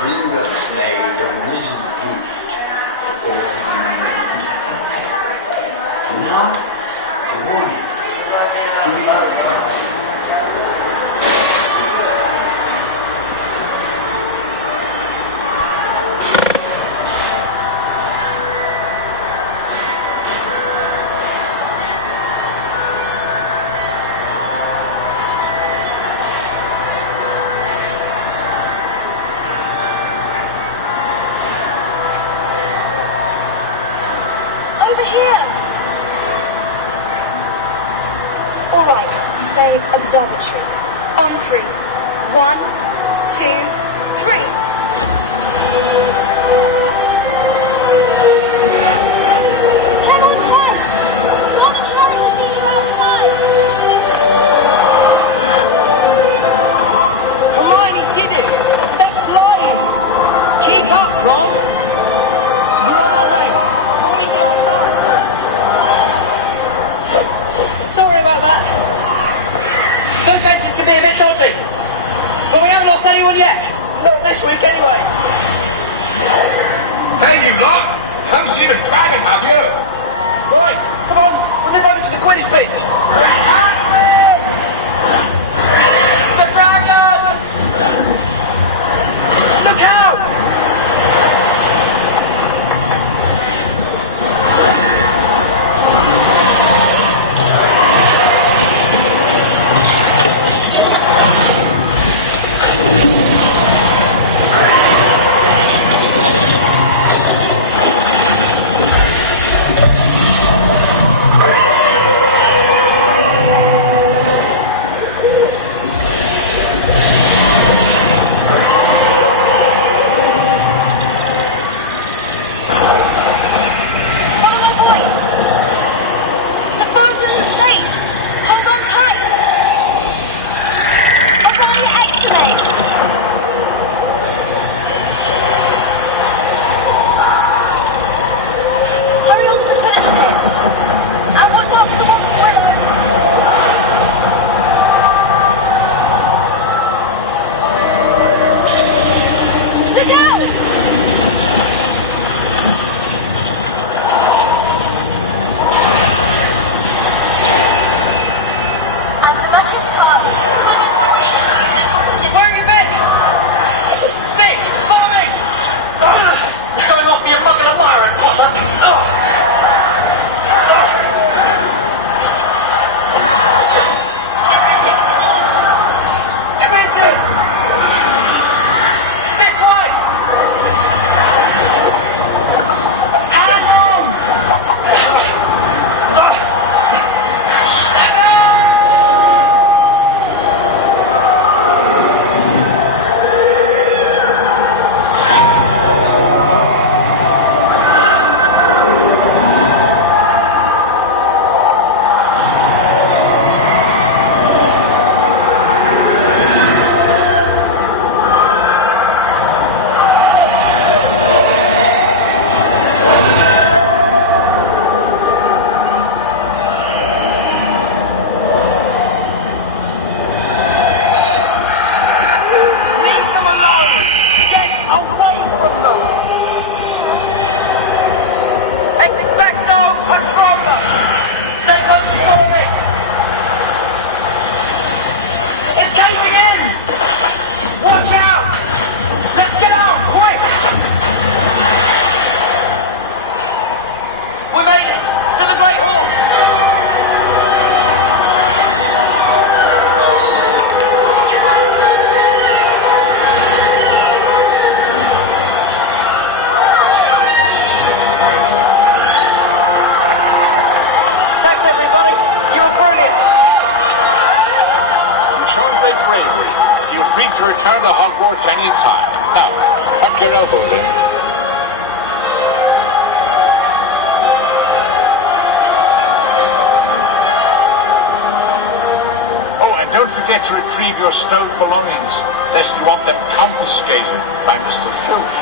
Bring the slave the risen gift for humanity. Not a warning. Over here! Alright, say observatory. On three. 1, 2, 3. Hang on tight! Ron and Harry will meet you outside. Hermione did it! They're flying! Keep up, Ron! You know my name. Ronnie outside. Sorry about that. Those benches can be a bit dodgy. But we haven't lost anyone yet. Not this week, anyway. Hey, you lot! Haven't seen a dragon, have you? Right, come on. We'll nip over to the Quidditch pitch. The dragon! Look out! Follow my voice! The forest isn't safe! Hold on tight! Aradia Exame! Hurry on to the Quidditch pitch! And watch out for the one with Willow! Look out! And the match is tied. Where have you been? Snitch, follow me! Showing off your mug and admirer, Potter. Demented! This way! Hang on! Leave them alone! Get away from them! Expecto Patronum! Second warning! It's caving in! Watch out! Let's get out, quick! We made it! To the Great Hall! Thanks, everybody. You were brilliant. You showed great bravery. Feel free to return to Hogwarts any time. Now, tuck your elbows in. Oh, and don't forget to retrieve your stowed belongings, lest you want them confiscated by Mr. Filch.